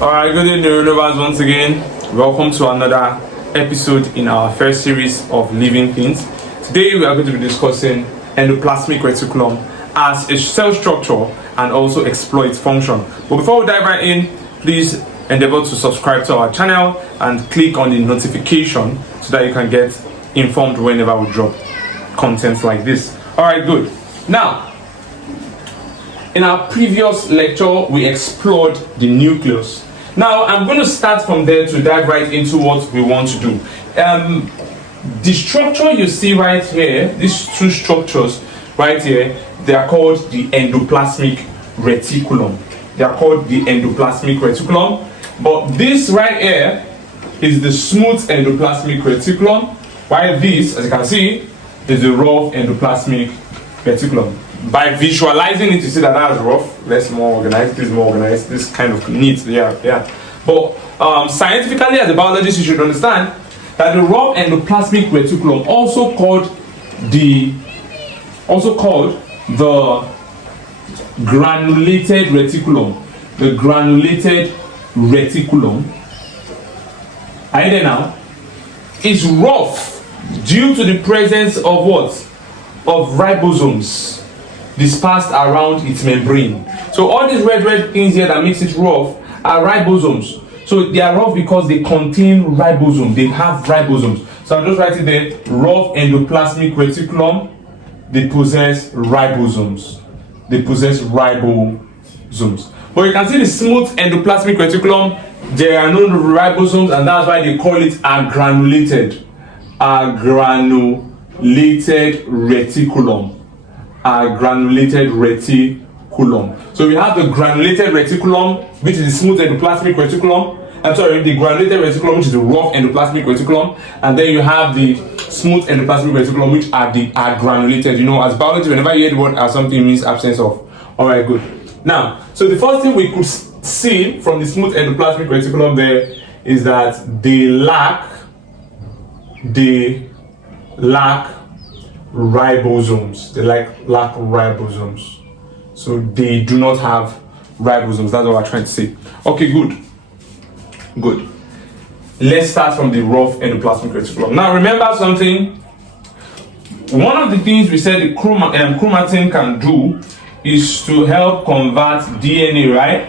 Alright, good evening, Universe, once again. Welcome to another episode in our first series of Living Things. Today we are going to be discussing endoplasmic reticulum as a cell structure and also explore its function. But before we dive right in, please endeavor to subscribe to our channel and click on the notification so that you can get informed whenever we drop content like this. Alright, good. Now, in our previous lecture, we explored the nucleus. Now, I'm going to start from there to dive right into what we want to do. The structure you see right here, these two structures right here, they are called the endoplasmic reticulum. They are called the endoplasmic reticulum. But this right here is the smooth endoplasmic reticulum, while this, as you can see, is the rough endoplasmic reticulum. By visualizing it, you see that that's rough. That's more organized. This is more organized. This is kind of neat. Yeah. But scientifically, as a biologist, you should understand that the raw endoplasmic reticulum, also called the granulated reticulum, are you there now? Is rough due to the presence of what? Of ribosomes dispersed around its membrane. So all these red things here that makes it rough are ribosomes. So they are rough because they contain ribosomes. They have ribosomes. So I'm just writing there, rough endoplasmic reticulum, they possess ribosomes. But you can see the smooth endoplasmic reticulum, there are no ribosomes, and that's why they call it agranulated reticulum. So we have the granulated reticulum, which is the smooth endoplasmic reticulum. The granulated reticulum, which is the rough endoplasmic reticulum, and then you have the smooth endoplasmic reticulum, which are the granulated. You know, as biology, whenever you hear the word as something, means absence of. Alright, good. Now, so the first thing we could see from the smooth endoplasmic reticulum there is that they lack ribosomes. They lack ribosomes. So they do not have ribosomes. That's what we're trying to say. Okay, good. Let's start from the rough endoplasmic reticulum. Now remember something. One of the things we said the chromatin can do is to help convert DNA, right,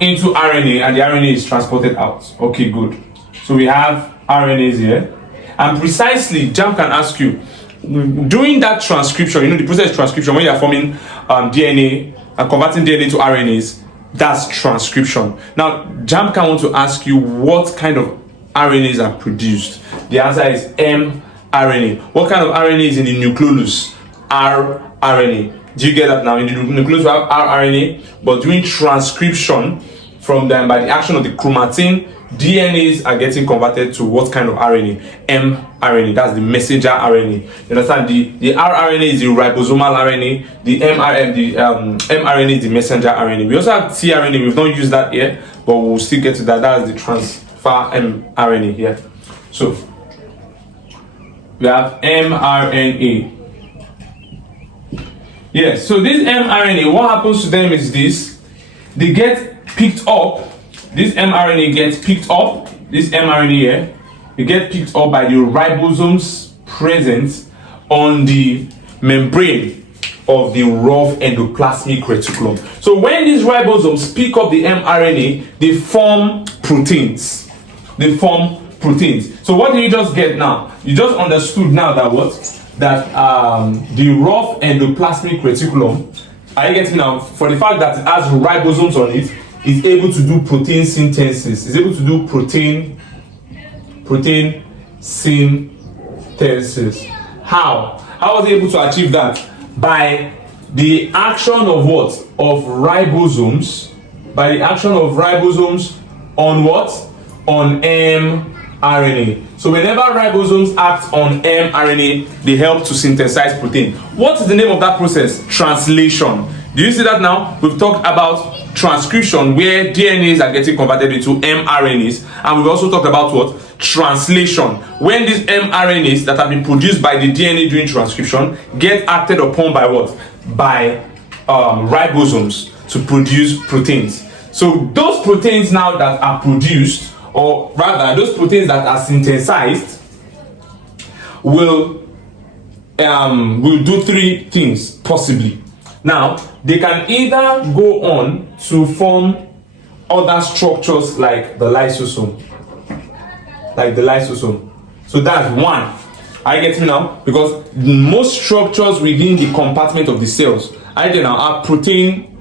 into RNA, and the RNA is transported out. Okay, good. So we have RNAs here. And precisely, JAMB can ask you, during that transcription, you know, the process of transcription, when you are forming DNA and converting DNA to RNAs, that's transcription. Now, JAMB can want to ask you what kind of RNAs are produced. The answer is mRNA. What kind of RNA is in the nucleolus? rRNA. Do you get that now? In the nucleolus, we have rRNA, but during transcription, from them by the action of the chromatin, DNAs are getting converted to what kind of RNA? mRNA. That's the messenger RNA. You understand? The rRNA is the ribosomal RNA. The mRNA is the messenger RNA. We also have tRNA. We've not used that here, but we'll still get to that. That's the transfer mRNA here. So we have mRNA. Yes. So this mRNA, what happens to them is this: they get picked up. This mRNA gets picked up, this mRNA here, it gets picked up by the ribosomes present on the membrane of the rough endoplasmic reticulum. So when these ribosomes pick up the mRNA, they form proteins. So what do you just get now? You just understood now that the rough endoplasmic reticulum, are you getting now, for the fact that it has ribosomes on it, is able to do protein synthesis. Is able to do protein synthesis. How? How was it able to achieve that? By the action of what? Of ribosomes. By the action of ribosomes on what? On mRNA. So whenever ribosomes act on mRNA, they help to synthesize protein. What is the name of that process? Translation. Do you see that now? We've talked about transcription, where DNAs are getting converted into mRNAs, and we've also talked about what? Translation, when these mRNAs that have been produced by the DNA during transcription get acted upon by what? By ribosomes to produce proteins. So those proteins now that are produced, or rather those proteins that are synthesized, will do three things possibly. Now they can either go on to form other structures like the lysosome, So that's one. I get me now, because most structures within the compartment of the cells are protein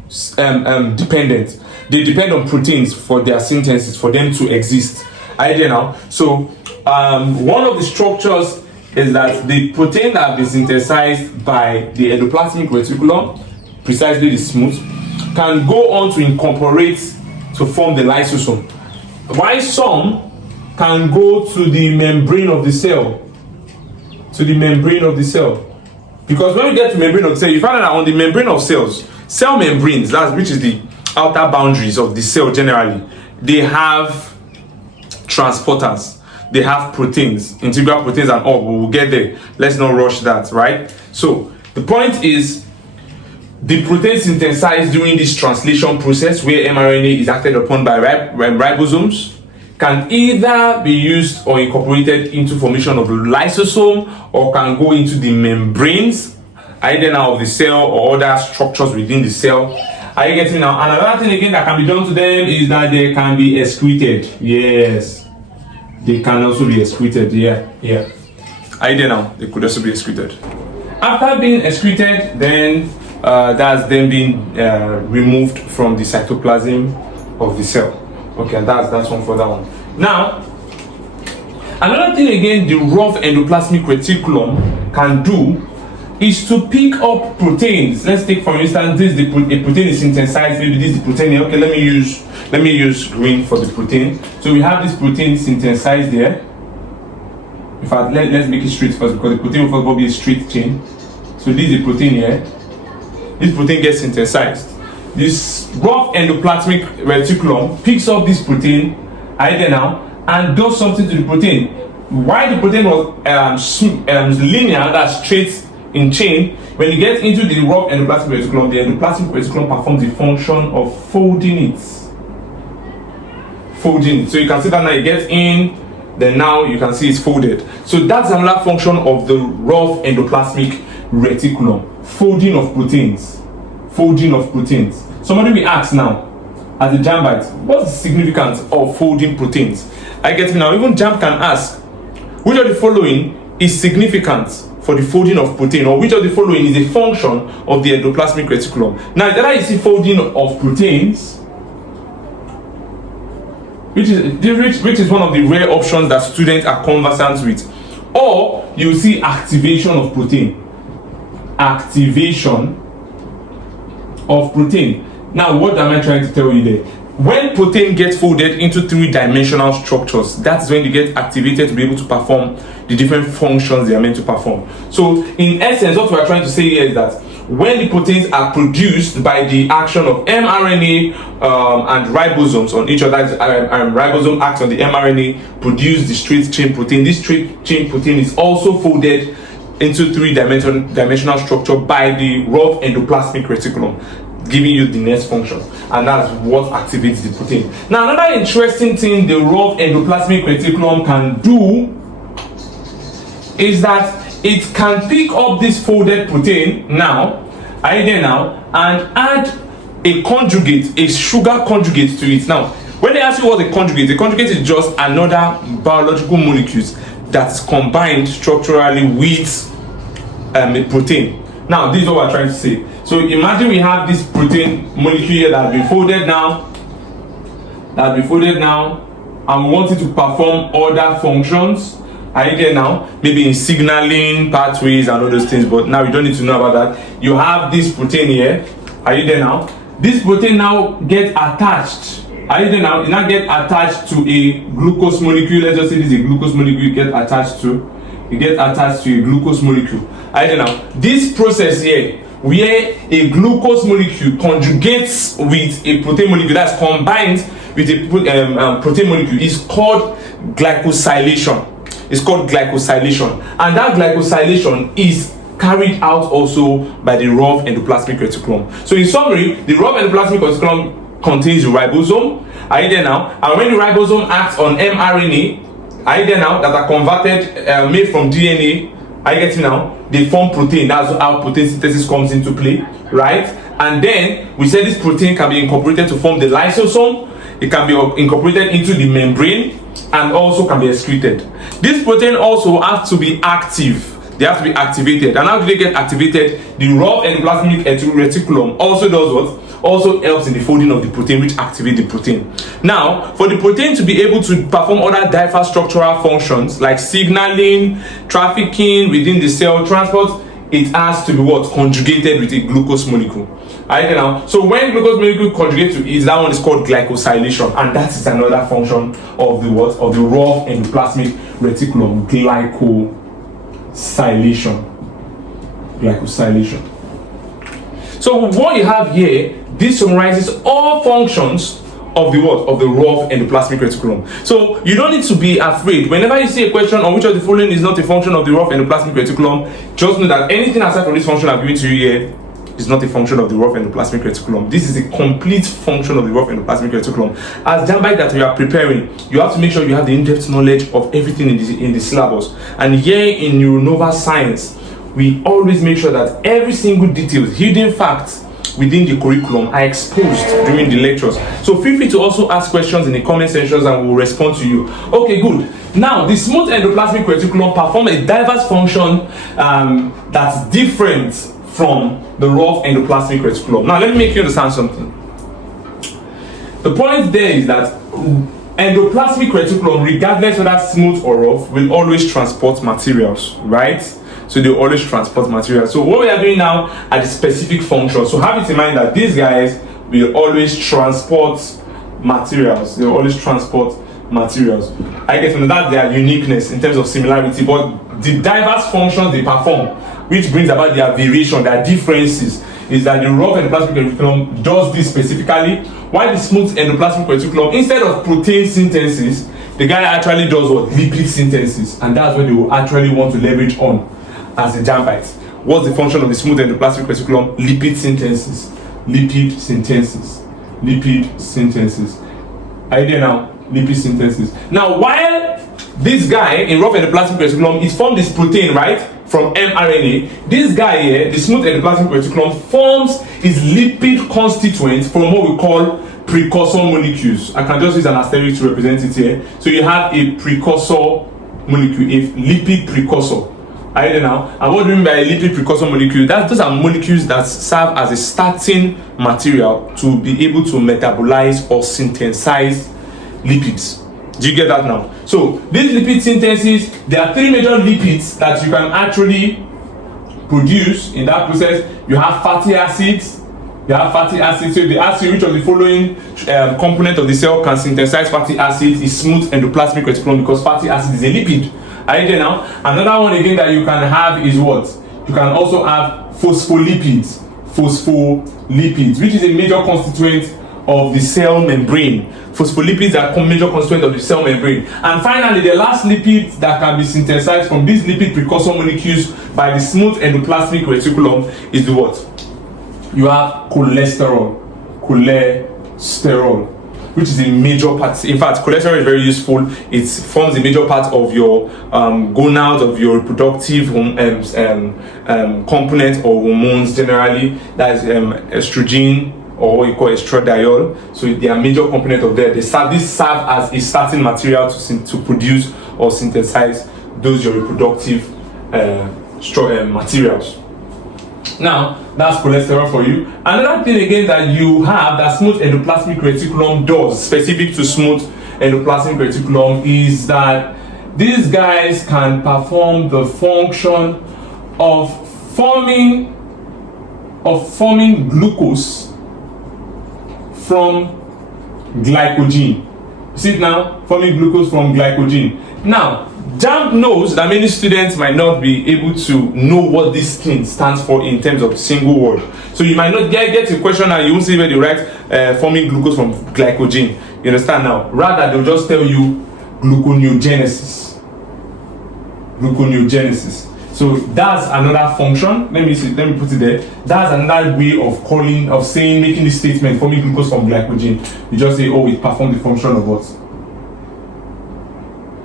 dependent. They depend on proteins for their synthesis, for them to exist. So one of the structures is that the protein that have been synthesized by the endoplasmic reticulum, precisely the smooth, can go on to incorporate to form the lysosome. While some can go to the membrane of the cell. Because when we get to membrane of the cell, you find that on the membrane of cells, cell membranes, which is the outer boundaries of the cell generally, they have transporters. They have proteins, integral proteins and all, but we'll get there. Let's not rush that, right? So the point is, the protein synthesized during this translation process, where mRNA is acted upon by ribosomes, can either be used or incorporated into formation of the lysosome, or can go into the membranes, either now of the cell or other structures within the cell. Are you getting now? And another thing again that can be done to them is that they can be excreted. Yes, they can also be excreted. Yeah. Either now, they could also be excreted. After being excreted, then that's then being removed from the cytoplasm of the cell. Okay, and that's one for that one. Now, another thing again the rough endoplasmic reticulum can do is to pick up proteins. Let's take for instance, this a protein is synthesized. Maybe this is the protein here. Okay, let me use green for the protein. So we have this protein synthesized there. In fact, let's make it straight first, because the protein will be a straight chain. So this is the protein here. This protein gets synthesized. This rough endoplasmic reticulum picks up this protein and does something to the protein. While the protein was linear, that's straight in chain, when you get into the rough endoplasmic reticulum, the endoplasmic reticulum performs the function of folding it. So you can see that now it gets in, then now you can see it's folded. So that's another function of the rough endoplasmic reticulum. Folding of proteins. Somebody will ask now, as a JAMBite, what's the significance of folding proteins? I get it now. Even JAMB can ask, which of the following is significant for the folding of protein, or which of the following is a function of the endoplasmic reticulum? Now, either you see folding of proteins, which is one of the rare options that students are conversant with, or you see activation of protein. Now, what am I trying to tell you there? When protein gets folded into three-dimensional structures, that's when they get activated to be able to perform the different functions they are meant to perform. So, in essence, what we are trying to say here is that when the proteins are produced by the action of mRNA and ribosomes on each other, ribosome acts on the mRNA, produce the straight chain protein. This straight chain protein is also folded into three-dimensional structure by the rough endoplasmic reticulum, giving you the next function, and that's what activates the protein. Now, another interesting thing the rough endoplasmic reticulum can do is that it can pick up this folded protein and add a conjugate, a sugar conjugate to it. Now, when they ask you what a conjugate is just another biological molecules that's combined structurally with a protein. Now, this is what we're trying to say. So imagine we have this protein molecule here that has been folded now, and we want it to perform other functions. Are you there now? Maybe in signaling pathways and all those things, but now you don't need to know about that. You have this protein here. Are you there now? This protein now gets attached. Are you there now? It now gets attached to a glucose molecule. Let's just say this is a glucose molecule. It gets attached to a glucose molecule. Are you there now? This process here, where a glucose molecule conjugates with a protein molecule that's combined with a protein molecule, is called glycosylation. And that glycosylation is carried out also by the rough endoplasmic reticulum. So in summary, the rough endoplasmic reticulum contains the ribosome. Are you there now? And when the ribosome acts on mRNA, are you there now, that are converted, made from DNA, are you getting now? They form protein. That's how protein synthesis comes into play, right? And then we said this protein can be incorporated to form the lysosome. It can be incorporated into the membrane and also can be excreted. This protein also has to be active. They have to be activated. And how do they get activated? The raw endoplasmic reticulum also does what? Also helps in the folding of the protein, which activates the protein. Now, for the protein to be able to perform other diverse structural functions like signaling, trafficking within the cell, transport, it has to be what? Conjugated with a glucose molecule. Alright now, so when glucose molecule conjugate to it, that one is called glycosylation, and that is another function of the what? Of the raw endoplasmic reticulum, glycosylation. So what you have here, this summarizes all functions of the what? Of the raw endoplasmic reticulum. So you don't need to be afraid. Whenever you see a question on which of the following is not a function of the raw endoplasmic reticulum, just know that anything aside from this function I've given to you here is not a function of the raw endoplasmic reticulum. This is a complete function of the raw endoplasmic reticulum. As JAMB that you are preparing, you have to make sure you have the in-depth knowledge of everything in the syllabus. And here in Neuronova Science, we always make sure that every single detail, hidden facts within the curriculum are exposed during the lectures. So feel free to also ask questions in the comment sections and we'll respond to you. Okay, good. Now, the smooth endoplasmic reticulum performs a diverse function that's different from the raw endoplasmic reticulum. Now, let me make you understand something. The point there is that endoplasmic reticulum, regardless whether smooth or rough, will always transport materials, right? So they always transport materials. So what we are doing now are the specific functions. So have it in mind that these guys will always transport materials. They will always transport materials. I guess that's their uniqueness in terms of similarity, but the diverse functions they perform, which brings about their variation, their differences, is that the raw endoplasmic reticulum does this specifically, while the smooth endoplasmic reticulum, instead of protein synthesis, the guy actually does what? Lipid synthesis, and that's what they will actually want to leverage on as a JAMBite. What's the function of the smooth endoplasmic reticulum? Lipid synthesis. Lipid synthesis. Lipid synthesis. Idea now? Lipid synthesis. Now, while this guy in raw endoplasmic reticulum, it formed this protein, right, from mRNA. This guy here, the smooth endoplasmic reticulum, forms its lipid constituent from what we call precursor molecules. I can just use an asterisk to represent it here. So you have a precursor molecule, a lipid precursor. Are you there now? And what do you mean by a lipid precursor molecule? Those are molecules that serve as a starting material to be able to metabolize or synthesize lipids. Do you get that now? So this lipid synthesis, there are three major lipids that you can actually produce in that process. You have fatty acids. You have fatty acids. So if they ask you which of the following component of the cell can synthesize fatty acids, is smooth endoplasmic reticulum, because fatty acid is a lipid. Are you there now? Another one again that you can have is what? You can also have phospholipids. Phospholipids, which is a major constituent of the cell membrane. Phospholipids are a major constituent of the cell membrane. And finally, the last lipid that can be synthesized from these lipid precursor molecules by the smooth endoplasmic reticulum is the what? You have cholesterol. Cholesterol, which is a major part. In fact, cholesterol is very useful. It forms a major part of your gonads, of your reproductive component or hormones generally. That is estrogen, or what you call estradiol. So they are major component of that. This serve as a starting material to produce or synthesize those your reproductive materials. Now, that's cholesterol for you. Another thing again that you have that smooth endoplasmic reticulum does, specific to smooth endoplasmic reticulum, is that these guys can perform the function of forming glucose from glycogen. See it now? Forming glucose from glycogen. Now, JAMB knows that many students might not be able to know what this thing stands for in terms of single word. So you might not get a question and you won't see where they write forming glucose from glycogen. You understand now? Rather, they'll just tell you gluconeogenesis. Gluconeogenesis. So that's another function. Let me put it there. That's another way of making this statement, forming glucose from glycogen. You just say, oh, it performed the function of what?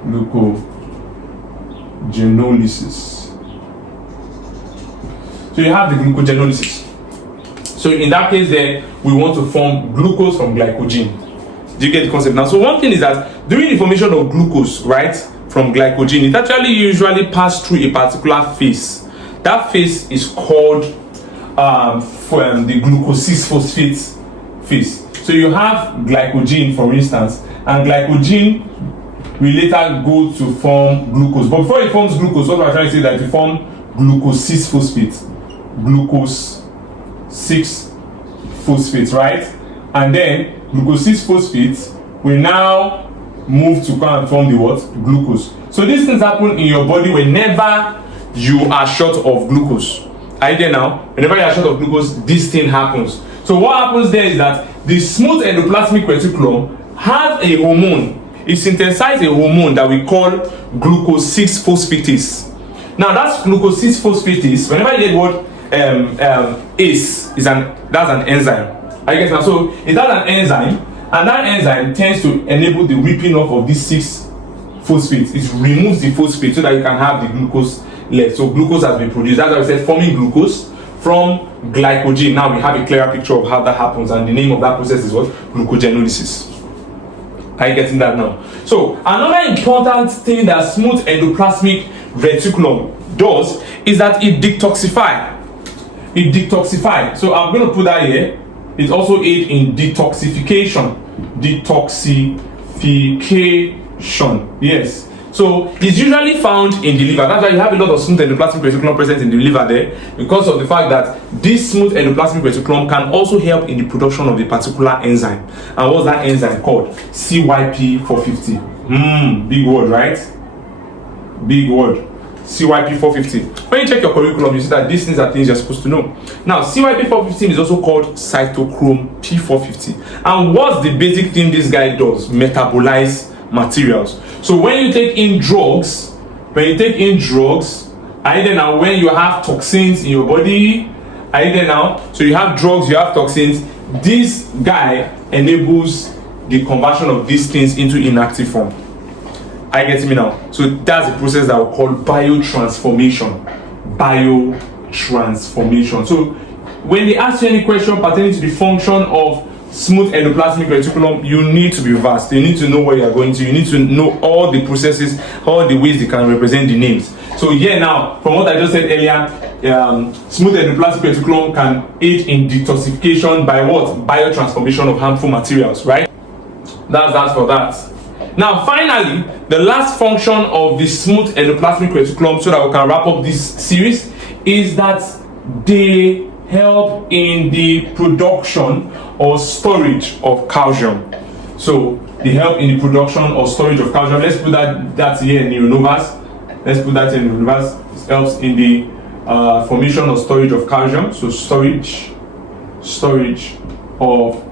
Glucogenolysis. So you have the glucogenolysis. So in that case there, we want to form glucose from glycogen. Do you get the concept now? So one thing is that during the formation of glucose, right, from glycogen, it actually usually passes through a particular phase. That phase is called the glucose-6-phosphate phase. So you have glycogen, for instance, and glycogen will later go to form glucose. But before it forms glucose, what we're trying to say is that it forms glucose-6-phosphate. Glucose-6-phosphate, right? And then glucose-6-phosphate will now move to come and form the what? Glucose. So these things happen in your body whenever you are short of glucose. Are you there now? Whenever you are short of glucose, this thing happens. So what happens there is that the smooth endoplasmic reticulum has a hormone. It synthesizes a hormone that we call glucose-6-phosphatase. Now that's glucose-6-phosphatase. Whenever you hear the word ACE, that's an enzyme. I guess now. So it has an enzyme, and that enzyme tends to enable the ripping off of these 6 phosphates. It removes the phosphate so that you can have the glucose left. So glucose has been produced. That's why we said forming glucose from glycogen. Now we have a clearer picture of how that happens, and the name of that process is what? Glucogenolysis. Are you getting that now? So another important thing that smooth endoplasmic reticulum does is that it detoxifies. So I'm going to put that here. It also aids in detoxification. Yes. So it's usually found in the liver. That's why you have a lot of smooth endoplasmic reticulum present in the liver there, because of the fact that this smooth endoplasmic reticulum can also help in the production of a particular enzyme. And what's that enzyme called? CYP450. Big word, right? Big word. CYP450. When you check your curriculum, you see that these things are things you're supposed to know. Now, CYP450 is also called cytochrome P450. And what's the basic thing this guy does? Metabolize materials. So when you take in drugs, either now when you have toxins in your body, either now, so you have drugs, you have toxins, this guy enables the conversion of these things into inactive form. I get me now. So that's the process that we call biotransformation. So when they ask you any question pertaining to the function of smooth endoplasmic reticulum, you need to be vast. You need to know where you are going to. You need to know all the processes, all the ways they can represent the names. So here now, from what I just said earlier, smooth endoplasmic reticulum can aid in detoxification by what? Biotransformation of harmful materials, right? That's that for that. Now, finally, the last function of the smooth endoplasmic reticulum, so that we can wrap up this series, is that they help in the production or storage of calcium. So they help in the production or storage of calcium. Let's put that here in neuronovas. It helps in the formation or storage of calcium. So storage of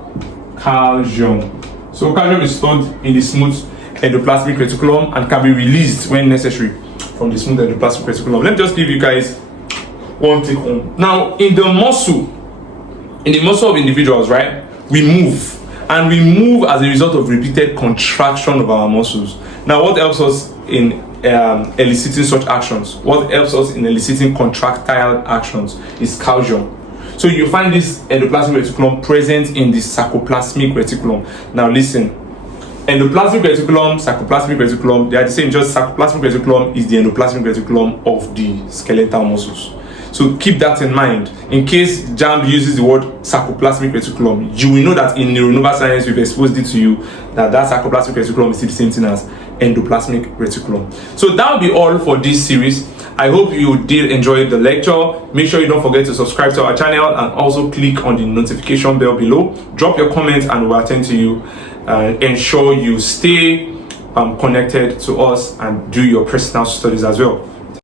calcium. So calcium is stored in the smooth endoplasmic reticulum and can be released when necessary from the smooth endoplasmic reticulum. Let me just give you guys one take home. Now, in the muscle of individuals, right, we move as a result of repeated contraction of our muscles. Now, what helps us in eliciting such actions? What helps us in eliciting contractile actions is calcium. So you find this endoplasmic reticulum present in the sarcoplasmic reticulum. Now listen, endoplasmic reticulum, sarcoplasmic reticulum, they are the same, just sarcoplasmic reticulum is the endoplasmic reticulum of the skeletal muscles. So keep that in mind. In case JAMB uses the word sarcoplasmic reticulum, you will know that in neuronova science we've exposed it to you that sarcoplasmic reticulum is the same thing as endoplasmic reticulum. So that will be all for this series. I hope you did enjoy the lecture. Make sure you don't forget to subscribe to our channel and also click on the notification bell below. Drop your comments and we'll attend to you. Ensure you stay connected to us and do your personal studies as well.